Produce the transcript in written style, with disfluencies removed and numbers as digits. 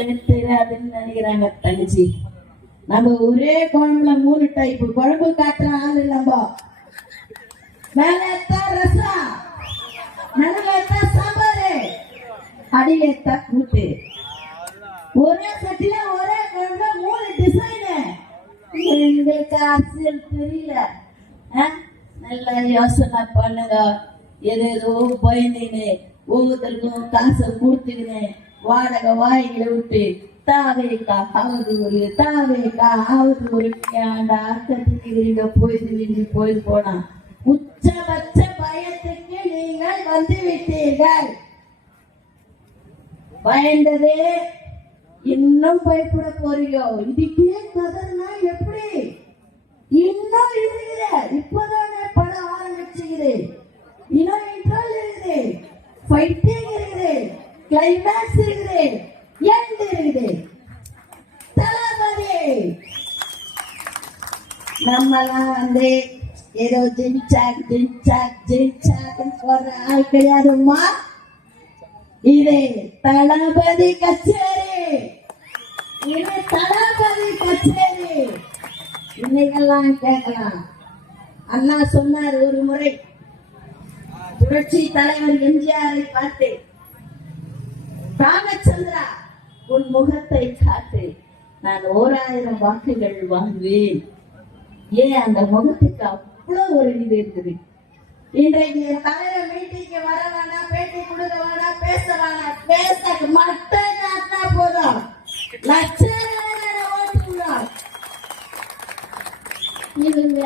தெரியாதுன்னு நினைக்கிறாங்க தங்கச்சி. நம்ம ஒரே குழம்புல 3 டைப் குழம்பு காட்டுற ஆள் இல்லம்போ. மேல ஏத்தா ரசம், நடுல ஏத்தா சாம்பாரு, அடியில ஏத்தா கூட்டு. ஒரே சட்டில ஒரே குழம்புல 3 டிசைனு. எங்களுக்கு அரசியல் தெரியல. நல்லா யோசனை பண்ணுங்க. ஏதோ பயந்தீங்க, ஒவ்வொருத்தருக்கும் காசை கொடுத்துக்கின்னு வாடகை வாயில விட்டு தாவேக்கா ஆவது ஒரு போயிட்டு போனா உச்சபட்ச பயத்துக்கு நீங்கள் வந்து விட்டீர்கள். பயந்ததே இன்னும் பயப்பட போறீங்க. இதுக்கே கதர்னா எப்படி இன்னும் இருக்குது. இப்பதானே படம் ஆரம்பிச்சுக்குது. இன்னும் இன்ட்ரோல் இருக்குது, ஃபைட்டிங் இருக்குது, கிளைமேக்ஸ் இருக்குது, எண்ட் இருக்குது. தளபதி நம்மலாம் வந்து ஏதோ ஜின்சாக் போடுற ஆள் கிடையாதுமா. இது தளபதி கச்சேரி, இது தளபதி கச்சேரி. இன்னைக்கெல்லாம் கேட்கலாம். அண்ணா சொன்னார் ஒரு முறை, புரட்சி தலைவர் எம்ஜிஆரை பார்த்து, ராமச்சந்திரா உன் முகத்தை காட்டு, நான் 1000 வாக்குகள் வாங்குவேன். ஏன் அந்த முகத்துக்கு அவ்வளவு ஒரு இது இருக்குது. இன்றைக்கு தலைவர் மீட்டிங்கு வர வேணாம், பேட்டி கொடுக்க வேணாம், பேச வேணாம், பேச மட்டும் காட்டினா போதும் லட்சம் ஓட்டுங்க. இவங்க